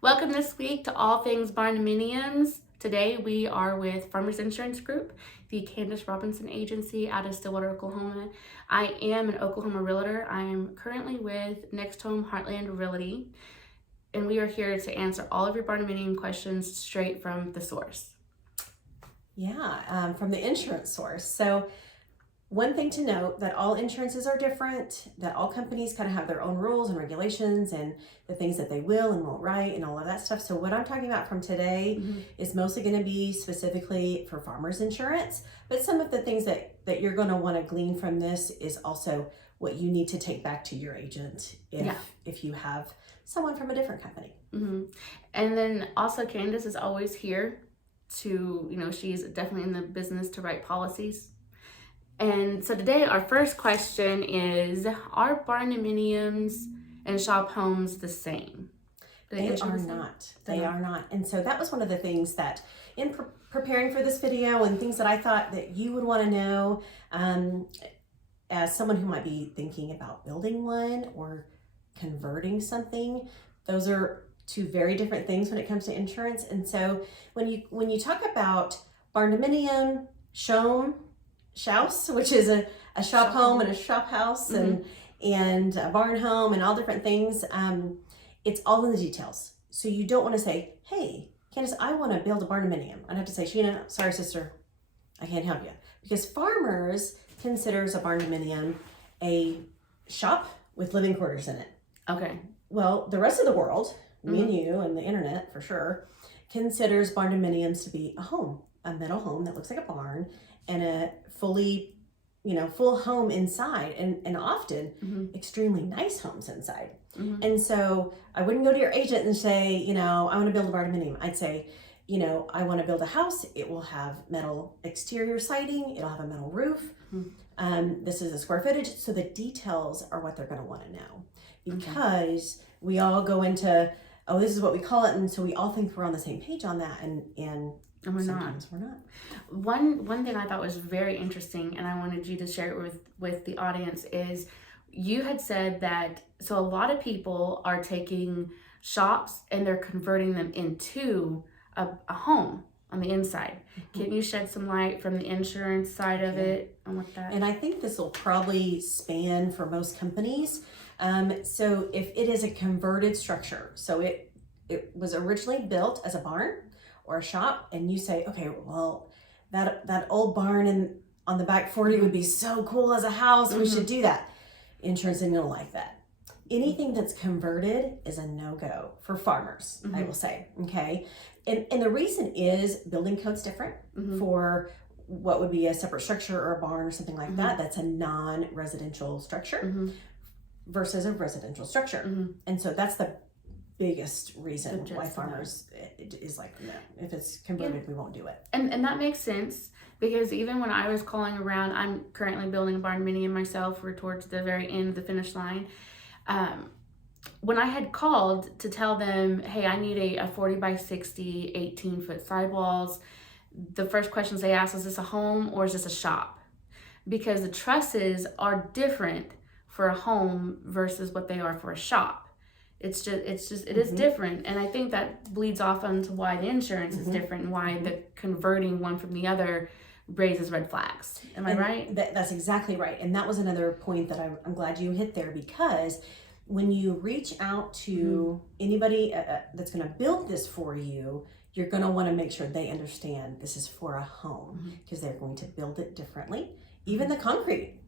Welcome this week to All Things Barndominiums. Today we are with Farmers Insurance Group, the Candance Robinson agency out of Stillwater, Oklahoma. I am an Oklahoma realtor. I am currently with Next Home Heartland Realty, and we are here to answer all of your barndominium questions straight from the source. Yeah, from the insurance source. So one thing to note that all insurances are different, that all companies kind of have their own rules and regulations and the things that they will and won't write and all of that stuff. So what I'm talking about from today is mostly going to be specifically for farmers insurance, but some of the things that you're going to want to glean from this is also what you need to take back to your agent if you have someone from a different company. And then also Candance is always here to, she's definitely in the business to write policies. And so today our first question is, are barndominiums and shop homes the same? They are not. They are not. And so that was one of the things that in preparing for this video and things that I thought that you would want to know as someone who might be thinking about building one or converting something. Those are two very different things when it comes to insurance. And so when you talk about barndominium, shouse, which is a shop home and a shop house and a barn home and all different things, it's all in the details. So you don't want to say, hey, Candace, I want to build a barndominium. I'd have to say, Sheena, sorry, sister, I can't help you. Because farmers considers a barndominium a shop with living quarters in it. Okay. Well, the rest of the world, me and you and the internet for sure, considers barndominiums to be a home, a metal home that looks like a barn and a fully, full home inside and often extremely nice homes inside. And so I wouldn't go to your agent and say, I want to build a barndominium. I'd say, I want to build a house. It will have metal exterior siding. It'll have a metal roof. This is a square footage. So the details are what they're going to want to know because we all go into, oh, this is what we call it. And so we all think we're on the same page on that. And we're sometimes not. We're not. One thing I thought was very interesting, and I wanted you to share it with the audience, is you had said that so a lot of people are taking shops and they're converting them into a home on the inside. Can you shed some light from the insurance side of it on what that? And I think this will probably span for most companies. So if it is a converted structure, so it was originally built as a barn or a shop, and you say, okay, well, that old barn on the back 40 would be so cool as a house. We should do that. Insurance isn't gonna like that. Anything that's converted is a no-go for farmers, I will say, okay? And the reason is building code's different for what would be a separate structure or a barn or something like that. That's a non-residential structure versus a residential structure. And so that's the biggest reason why farmers is like, no, if it's converted, we won't do it. And that makes sense because even when I was calling around, I'm currently building a barndominium myself. We're towards the very end of the finish line. When I had called to tell them, hey, I need a 40 by 60, 18-foot sidewalls, the first questions they asked, is this a home or is this a shop? Because the trusses are different for a home versus what they are for a shop. It is different. And I think that bleeds off onto why the insurance is different and why the converting one from the other raises red flags. Am I right? That's exactly right. And that was another point that I'm glad you hit there, because when you reach out to anybody that's going to build this for you, you're going to want to make sure they understand this is for a home because they're going to build it differently. Even the concrete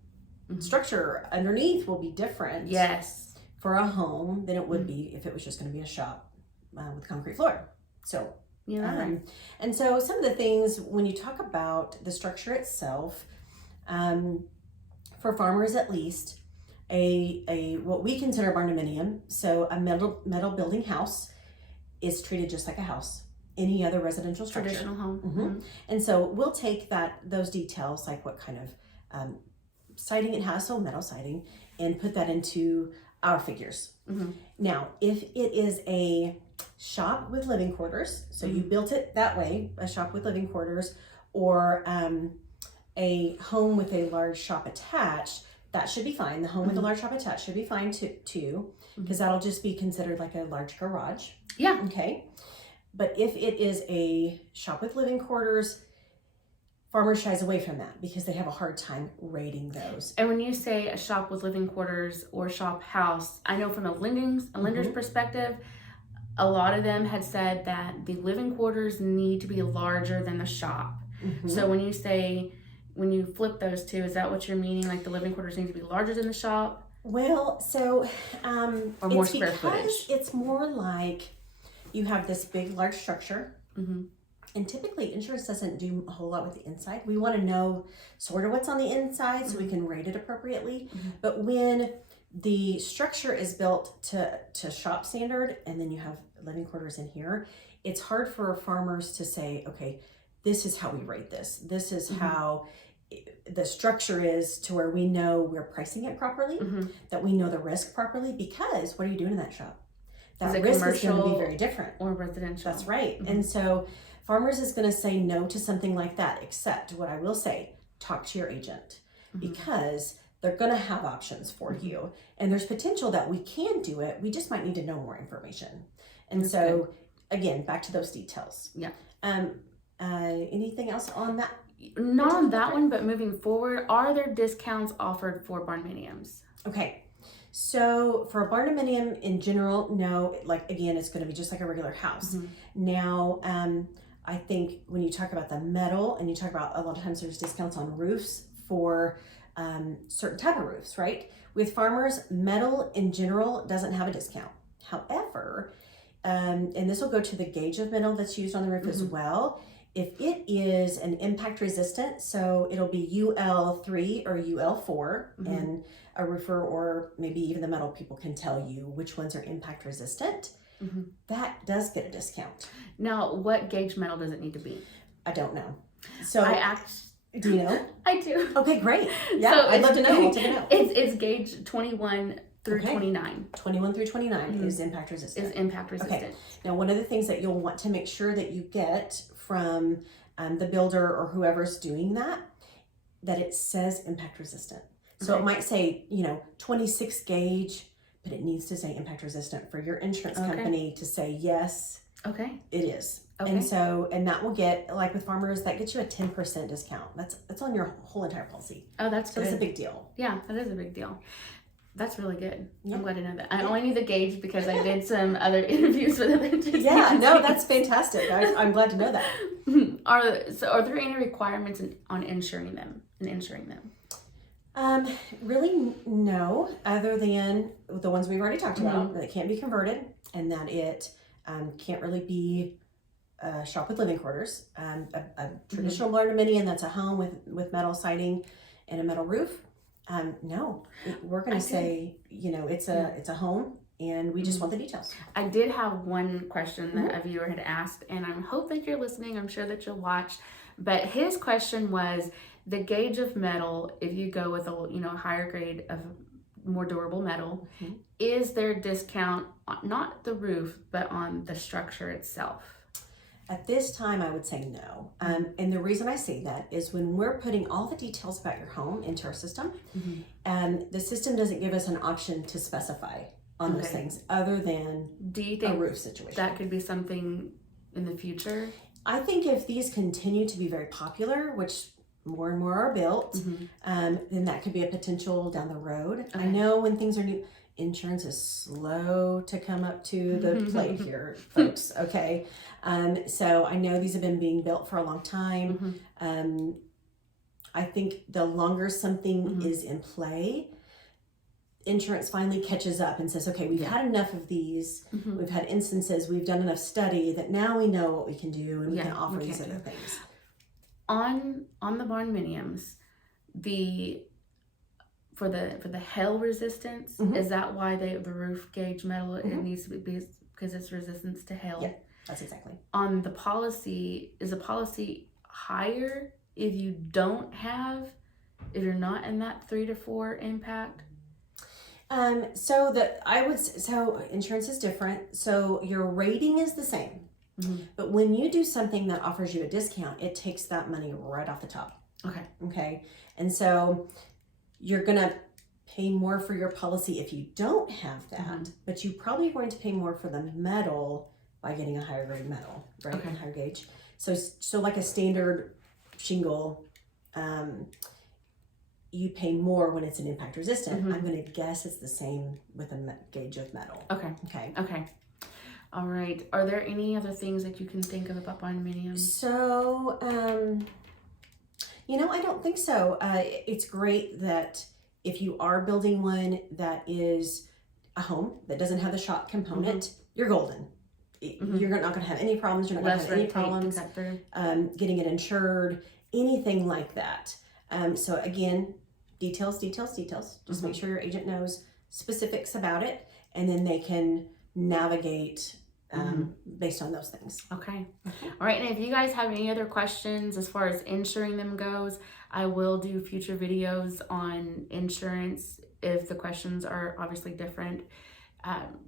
structure underneath will be different. Yes. For a home than it would be if it was just going to be a shop with concrete floor. So, and so some of the things when you talk about the structure itself, for farmers at least, a what we consider barndominium, so a metal building house, is treated just like a house. Any other residential structure. Traditional home. And so we'll take those details, like what kind of siding it has, so metal siding, and put that into our figures. Now, if it is a shop with living quarters, so you built it that way, a shop with living quarters, or a home with a large shop attached, that should be fine. The home with a large shop attached should be fine too, because that'll just be considered like a large garage. Yeah. Okay. But if it is a shop with living quarters, Farmers shies away from that because they have a hard time rating those. And when you say a shop with living quarters or shop house, I know from a lender's perspective, a lot of them had said that the living quarters need to be larger than the shop. So when you flip those two, is that what you're meaning? Like the living quarters need to be larger than the shop? Well, so or more square footage. It's more like you have this big, large structure. And typically insurance doesn't do a whole lot with the inside. We want to know sort of what's on the inside so we can rate it appropriately. But when the structure is built to shop standard and then you have living quarters in here, it's hard for farmers to say, okay, this is how we rate this. This is how the structure is to where we know we're pricing it properly, that we know the risk properly, because what are you doing in that shop? That risk is going to be very different. Or residential. That's right. And so Farmers is going to say no to something like that, except what I will say, talk to your agent because they're going to have options for you. And there's potential that we can do it. We just might need to know more information. And That's so, good. Again, back to those details. Yeah. Anything else on that? Not on that one, but moving forward, are there discounts offered for barndominiums? Okay. So for a barndominium in general, no, like again, it's going to be just like a regular house. Now, I think when you talk about the metal and you talk about a lot of times there's discounts on roofs for certain type of roofs, right? With Farmers, metal in general doesn't have a discount. However, and this will go to the gauge of metal that's used on the roof as well. If it is an impact resistant, so it'll be UL3 or UL4, and a roofer or maybe even the metal people can tell you which ones are impact resistant. That does get a discount. Now, what gauge metal does it need to be? I don't know. So do you know? I do. Okay, great. Yeah, So I'd love to know. I'll take it out. It's gauge 21 through 29. 21 through 29 is impact resistant. Is impact resistant. Okay. Now, one of the things that you'll want to make sure that you get from the builder or whoever's doing that it says impact resistant. So it might say, 26 gauge, but it needs to say impact resistant for your insurance company to say, yes, it is. Okay. And that will get, like with Farmers, that gets you a 10% discount. That's on your whole entire policy. Oh, that's good. So it's a big deal. Yeah, that is a big deal. That's really good. Yeah. I'm glad to know that. I only knew the gauge because I did some other interviews with other Yeah, no, that's fantastic. I'm glad to know that. Are there any requirements on insuring them? Really no, other than the ones we've already talked about, that it can't be converted and that it can't really be a shop with living quarters. A traditional barndominium that's a home with metal siding and a metal roof. No, we're going to say, it's a home and we just want the details. I did have one question that a viewer had asked, and I hope that you're listening. I'm sure that you'll watch. But his question was the gauge of metal, if you go with a higher grade of more durable metal, is there a discount, not the roof, but on the structure itself? At this time, I would say no. And the reason I say that is when we're putting all the details about your home into our system, the system doesn't give us an option to specify on those things other than Do you think a roof situation. That could be something in the future? I think if these continue to be very popular, which more and more are built, then that could be a potential down the road. I know when things are new, insurance is slow to come up to the plate here, folks, okay? So I know these have been being built for a long time. I think the longer something is in play, insurance finally catches up and says, okay, we've had enough of these. We've had instances, we've done enough study that now we know what we can do and we can offer these other things. On the barndominiums, for the hail resistance, is that why the roof gauge metal it needs to be because it's resistance to hail? Yeah, that's exactly. On the policy, is the policy higher if you're not in that 3 to 4 impact? So insurance is different. So your rating is the same. But when you do something that offers you a discount, it takes that money right off the top. Okay. And so you're going to pay more for your policy if you don't have that, Mhm. but you probably are going to pay more for the metal by getting a higher grade metal, right? Okay. Higher gauge. So like a standard shingle, you pay more when it's an impact resistant. Mhm. I'm going to guess it's the same with a gauge of metal. Okay. Okay. Okay. All right. Are there any other things that you can think of about barndominium? So, I don't think so. It's great that if you are building one that is a home that doesn't have the shock component, you're golden. You're not going to have any problems. You're not going to have any problems getting it insured, anything like that. So again, details. Just make sure your agent knows specifics about it, and then they can navigate based on those things. Okay. All right. And if you guys have any other questions as far as insuring them goes, I will do future videos on insurance if the questions are obviously different.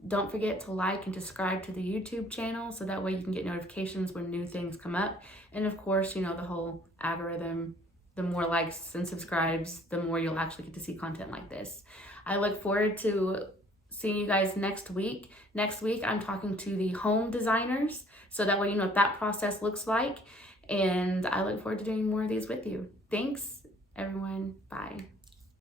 Don't forget to like and subscribe to the YouTube channel so that way you can get notifications when new things come up. And of course, the whole algorithm, the more likes and subscribes, the more you'll actually get to see content like this. I look forward to seeing you guys next week. Next week, I'm talking to the home designers, so that way you know what that process looks like. And I look forward to doing more of these with you. Thanks, everyone. Bye.